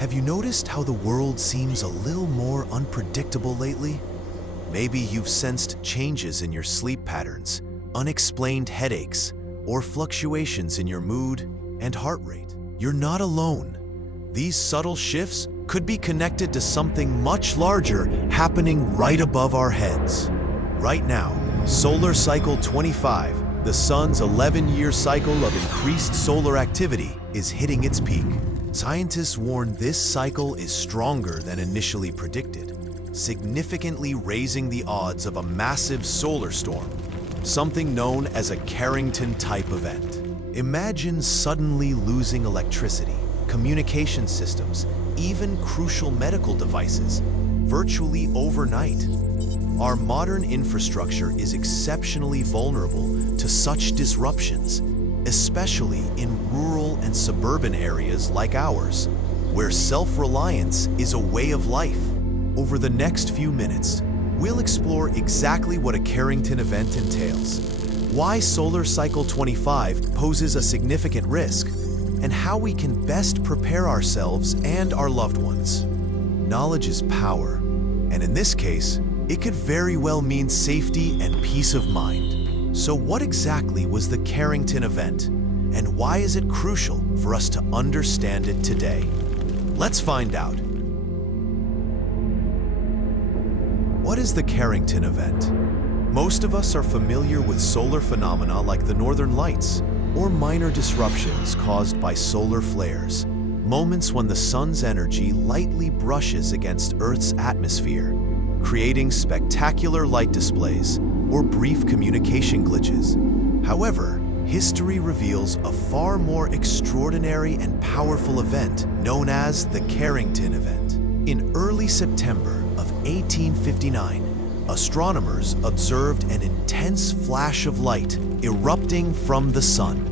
Have you noticed how the world seems a little more unpredictable lately? Maybe you've sensed changes in your sleep patterns, unexplained headaches, or fluctuations in your mood and heart rate. You're not alone. These subtle shifts could be connected to something much larger happening right above our heads. Right now, solar cycle 25, the sun's 11-year cycle of increased solar activity, is hitting its peak. Scientists warn this cycle is stronger than initially predicted, significantly raising the odds of a massive solar storm, something known as a Carrington-type event. Imagine suddenly losing electricity, communication systems, even crucial medical devices, virtually overnight. Our modern infrastructure is exceptionally vulnerable to such disruptions, especially in rural and suburban areas like ours, where self-reliance is a way of life. Over the next few minutes, we'll explore exactly what a Carrington event entails, why solar cycle 25 poses a significant risk, and how we can best prepare ourselves and our loved ones. Knowledge is power, and in this case, it could very well mean safety and peace of mind. So what exactly was the Carrington event, and why is it crucial for us to understand it today? Let's find out. What is the Carrington event? Most of us are familiar with solar phenomena like the northern lights, or minor disruptions caused by solar flares, moments when the sun's energy lightly brushes against Earth's atmosphere, creating spectacular light displays or brief communication glitches. However, history reveals a far more extraordinary and powerful event known as the Carrington Event. In early September of 1859, astronomers observed an intense flash of light erupting from the sun,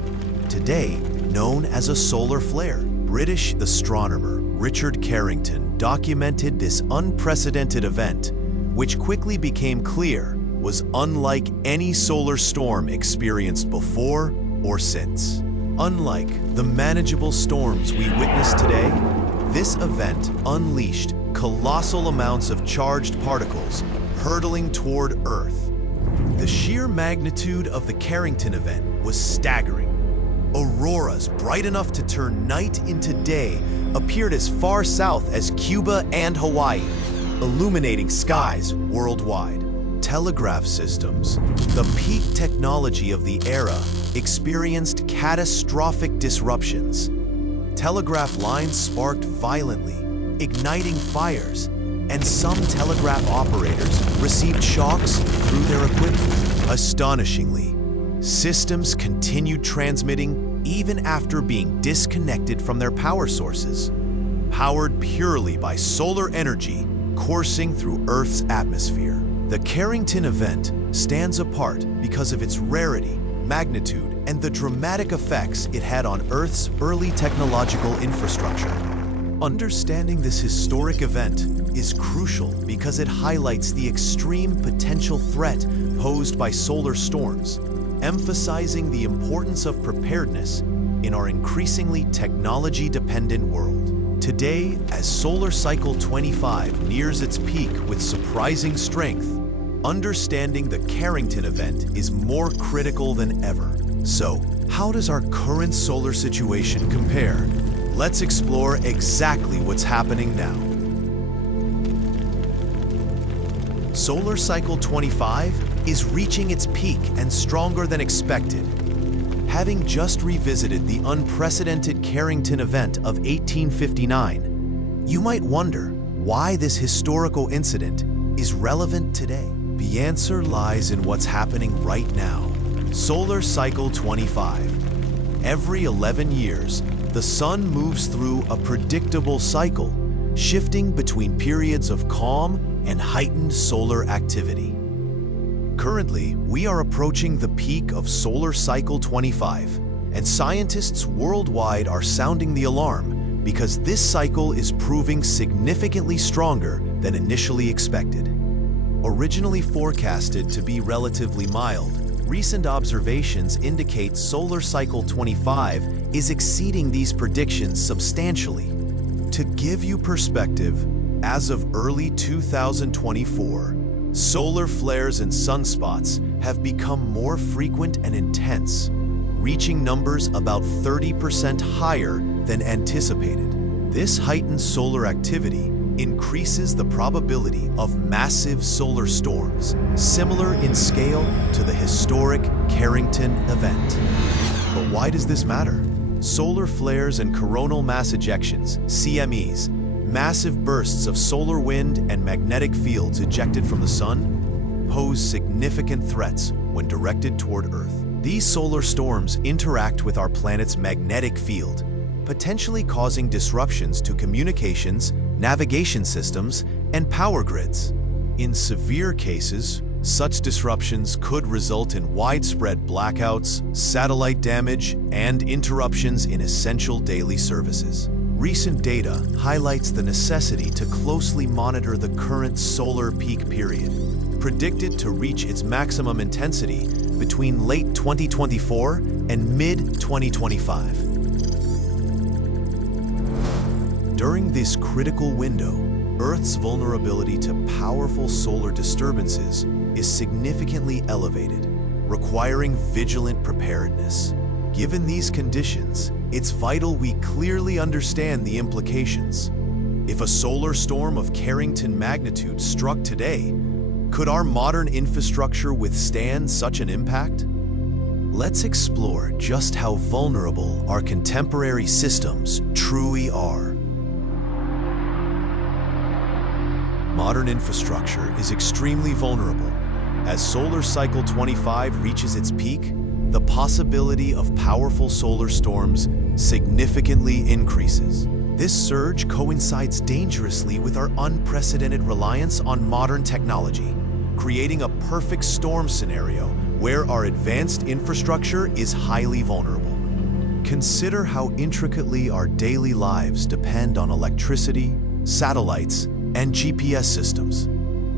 today known as a solar flare. British astronomer Richard Carrington documented this unprecedented event, which quickly became clear was unlike any solar storm experienced before or since. Unlike the manageable storms we witness today, this event unleashed colossal amounts of charged particles hurtling toward Earth. The sheer magnitude of the Carrington event was staggering. Auroras bright enough to turn night into day appeared as far south as Cuba and Hawaii, illuminating skies worldwide. Telegraph systems, the peak technology of the era, experienced catastrophic disruptions. Telegraph lines sparked violently, igniting fires, and some telegraph operators received shocks through their equipment. Astonishingly, systems continued transmitting even after being disconnected from their power sources, powered purely by solar energy coursing through Earth's atmosphere. The Carrington event stands apart because of its rarity, magnitude, and the dramatic effects it had on Earth's early technological infrastructure. Understanding this historic event is crucial because it highlights the extreme potential threat posed by solar storms, emphasizing the importance of preparedness in our increasingly technology-dependent world. Today, as solar cycle 25 nears its peak with surprising strength, understanding the Carrington event is more critical than ever. So, how does our current solar situation compare? Let's explore exactly what's happening now. Solar cycle 25 is reaching its peak and stronger than expected. Having just revisited the unprecedented Carrington event of 1859, you might wonder why this historical incident is relevant today. The answer lies in what's happening right now. Solar cycle 25. Every 11 years, the sun moves through a predictable cycle, shifting between periods of calm and heightened solar activity. Currently, we are approaching the peak of solar cycle 25, and scientists worldwide are sounding the alarm because this cycle is proving significantly stronger than initially expected. Originally forecasted to be relatively mild, recent observations indicate solar cycle 25 is exceeding these predictions substantially. To give you perspective, as of early 2024, solar flares and sunspots have become more frequent and intense, reaching numbers about 30% higher than anticipated. This heightened solar activity increases the probability of massive solar storms, similar in scale to the historic Carrington Event. But why does this matter? Solar flares and coronal mass ejections, CMEs, massive bursts of solar wind and magnetic fields ejected from the sun, pose significant threats when directed toward Earth. These solar storms interact with our planet's magnetic field, potentially causing disruptions to communications, navigation systems, and power grids. In severe cases, such disruptions could result in widespread blackouts, satellite damage, and interruptions in essential daily services. Recent data highlights the necessity to closely monitor the current solar peak period, predicted to reach its maximum intensity between late 2024 and mid-2025. During this critical window, Earth's vulnerability to powerful solar disturbances is significantly elevated, requiring vigilant preparedness. Given these conditions, it's vital we clearly understand the implications. If a solar storm of Carrington magnitude struck today, could our modern infrastructure withstand such an impact? Let's explore just how vulnerable our contemporary systems truly are. Modern infrastructure is extremely vulnerable. As solar cycle 25 reaches its peak, the possibility of powerful solar storms significantly increases. This surge coincides dangerously with our unprecedented reliance on modern technology, creating a perfect storm scenario where our advanced infrastructure is highly vulnerable. Consider how intricately our daily lives depend on electricity, satellites, and GPS systems.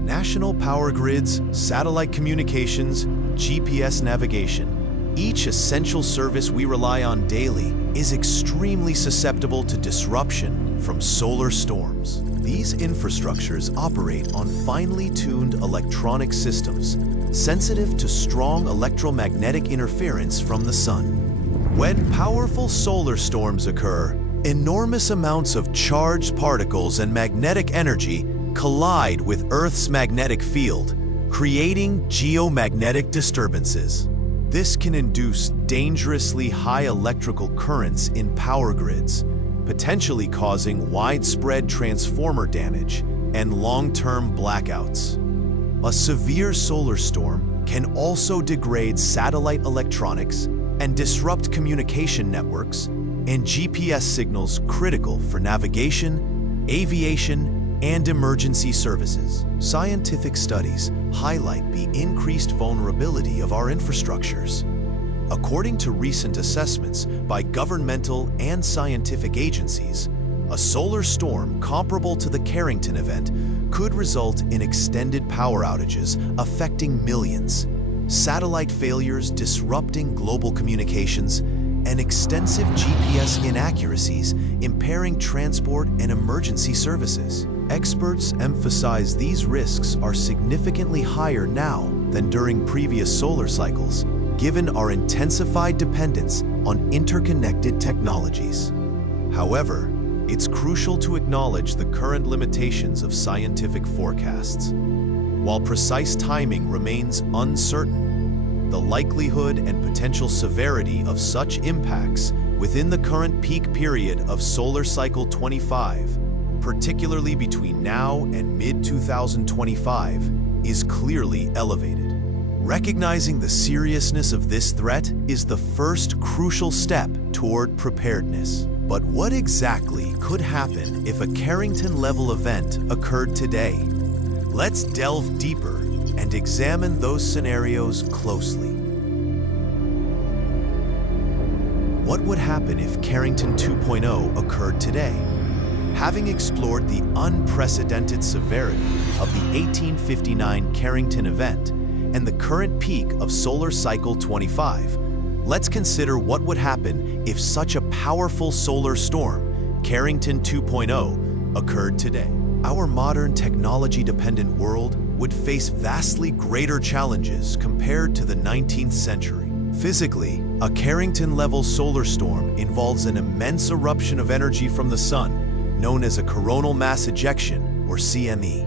National power grids, satellite communications, GPS navigation. Each essential service we rely on daily is extremely susceptible to disruption from solar storms. These infrastructures operate on finely tuned electronic systems, sensitive to strong electromagnetic interference from the sun. When powerful solar storms occur, enormous amounts of charged particles and magnetic energy collide with Earth's magnetic field, creating geomagnetic disturbances. This can induce dangerously high electrical currents in power grids, potentially causing widespread transformer damage and long-term blackouts. A severe solar storm can also degrade satellite electronics and disrupt communication networks and GPS signals critical for navigation, aviation, and emergency services. Scientific studies highlight the increased vulnerability of our infrastructures. According to recent assessments by governmental and scientific agencies, a solar storm comparable to the Carrington Event could result in extended power outages affecting millions, satellite failures disrupting global communications, and extensive GPS inaccuracies impairing transport and emergency services. Experts emphasize these risks are significantly higher now than during previous solar cycles, given our intensified dependence on interconnected technologies. However, it's crucial to acknowledge the current limitations of scientific forecasts. While precise timing remains uncertain, the likelihood and potential severity of such impacts within the current peak period of solar cycle 25, particularly between now and mid-2025, is clearly elevated. Recognizing the seriousness of this threat is the first crucial step toward preparedness. But what exactly could happen if a Carrington-level event occurred today? Let's delve deeper and examine those scenarios closely. What would happen if Carrington 2.0 occurred today? Having explored the unprecedented severity of the 1859 Carrington Event and the current peak of solar cycle 25, let's consider what would happen if such a powerful solar storm Carrington 2.0, occurred today. Our modern technology-dependent world would face vastly greater challenges compared to the 19th century. Physically, a Carrington-level solar storm involves an immense eruption of energy from the sun, known as a coronal mass ejection, or CME.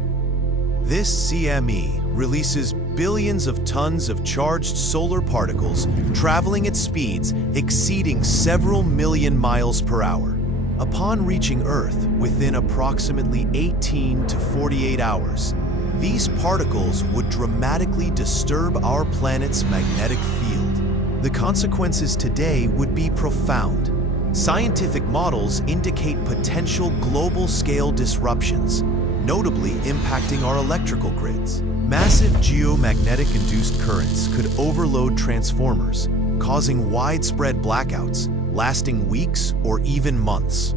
This CME releases billions of tons of charged solar particles traveling at speeds exceeding several million miles per hour. Upon reaching Earth within approximately 18 to 48 hours, these particles would dramatically disturb our planet's magnetic field. The consequences today would be profound. Scientific models indicate potential global-scale disruptions, notably impacting our electrical grids. Massive geomagnetic-induced currents could overload transformers, causing widespread blackouts, lasting weeks or even months.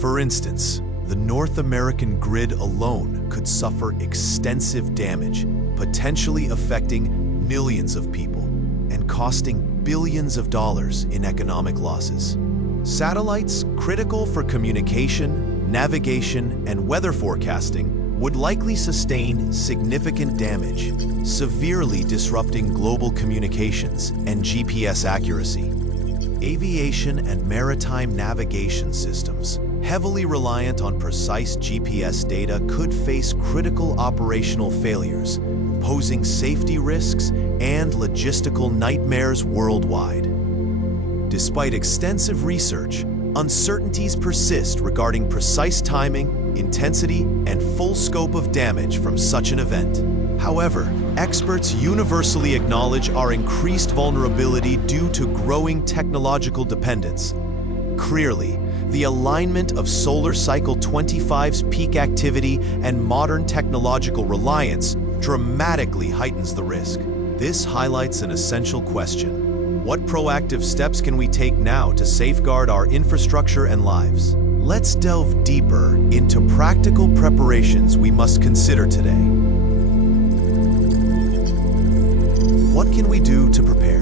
For instance, the North American grid alone could suffer extensive damage, potentially affecting millions of people and costing billions of dollars in economic losses. Satellites critical for communication, navigation, and weather forecasting would likely sustain significant damage, severely disrupting global communications and GPS accuracy. Aviation and maritime navigation systems, heavily reliant on precise GPS data, could face critical operational failures, posing safety risks and logistical nightmares worldwide. Despite extensive research, uncertainties persist regarding precise timing, intensity, and full scope of damage from such an event. However, experts universally acknowledge our increased vulnerability due to growing technological dependence. Clearly, the alignment of Solar Cycle 25's peak activity and modern technological reliance dramatically heightens the risk. This highlights an essential question. What proactive steps can we take now to safeguard our infrastructure and lives? Let's delve deeper into practical preparations we must consider today. What can we do to prepare?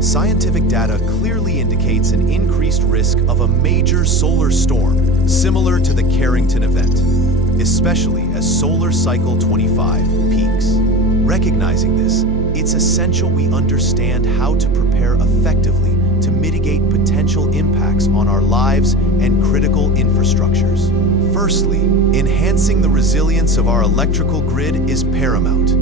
Scientific data clearly indicates an increased risk of a major solar storm similar to the Carrington Event, especially as Solar Cycle 25 peaks. Recognizing this, it's essential we understand how to prepare effectively to mitigate potential impacts on our lives and critical infrastructures. Firstly, enhancing the resilience of our electrical grid is paramount.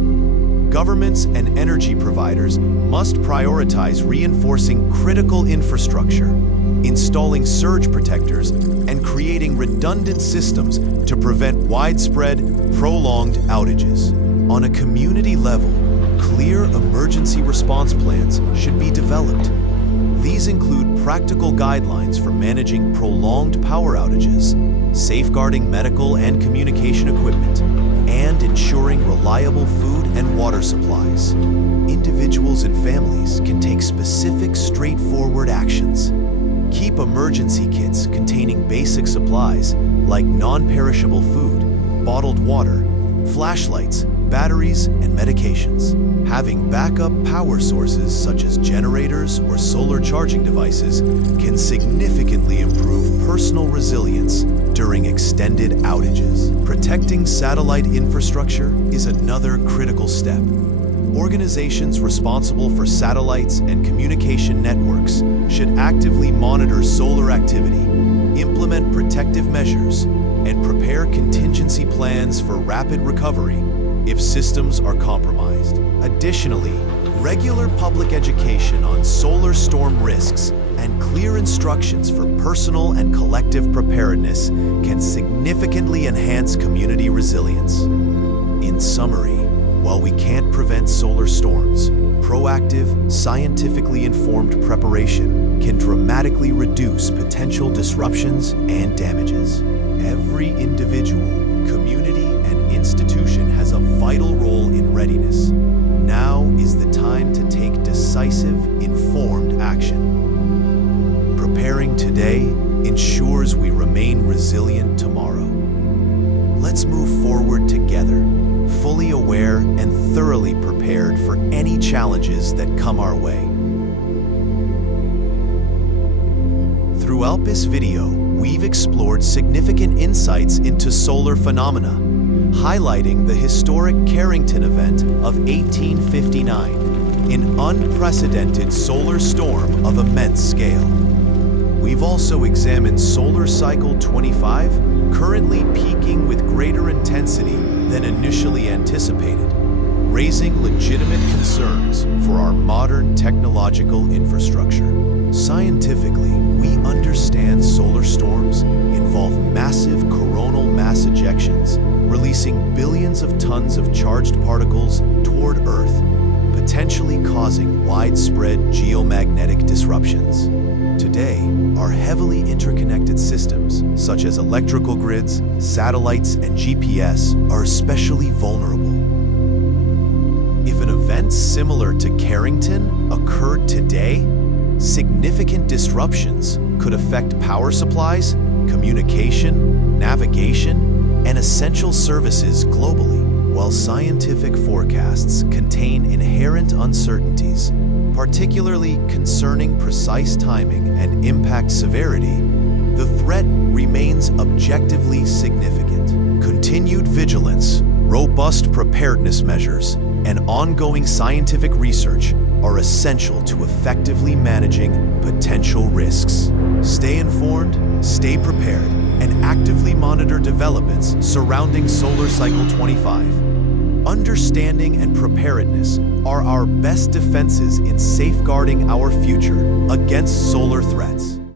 Governments and energy providers must prioritize reinforcing critical infrastructure, installing surge protectors, and creating redundant systems to prevent widespread, prolonged outages. On a community level, clear emergency response plans should be developed. These include practical guidelines for managing prolonged power outages, safeguarding medical and communication equipment, and ensuring reliable food and water supplies. Individuals and families can take specific, straightforward actions. Keep emergency kits containing basic supplies like non-perishable food, bottled water, flashlights, batteries, and medications. Having backup power sources such as generators or solar charging devices can significantly improve personal resilience during extended outages. Protecting satellite infrastructure is another critical step. Organizations responsible for satellites and communication networks should actively monitor solar activity, implement protective measures, and prepare contingency plans for rapid recovery if systems are compromised. Additionally, regular public education on solar storm risks and clear instructions for personal and collective preparedness can significantly enhance community resilience. In summary, while we can't prevent solar storms, proactive, scientifically informed preparation can dramatically reduce potential disruptions and damages. Every individual, community, and institution has a vital role in readiness. Now is the time to take decisive, informed action. Preparing today ensures we remain resilient tomorrow. Let's move forward together, fully aware and thoroughly prepared for any challenges that come our way. Throughout this video, we've explored significant insights into solar phenomena, highlighting the historic Carrington Event of 1859, an unprecedented solar storm of immense scale. We've also examined solar cycle 25, currently peaking with greater intensity than initially anticipated, raising legitimate concerns for our modern technological infrastructure. Scientifically, we understand solar storms involve massive coronal mass ejections, releasing billions of tons of charged particles toward Earth, potentially causing widespread geomagnetic disruptions. Today, our heavily interconnected systems, such as electrical grids, satellites, and GPS, are especially vulnerable. If an event similar to Carrington occurred today, significant disruptions could affect power supplies, communication, navigation, and essential services globally. While scientific forecasts contain inherent uncertainties, particularly concerning precise timing and impact severity, the threat remains objectively significant. Continued vigilance, robust preparedness measures, and ongoing scientific research are essential to effectively managing potential risks. Stay informed, stay prepared, and actively monitor developments surrounding solar cycle 25. Understanding and preparedness are our best defenses in safeguarding our future against solar threats.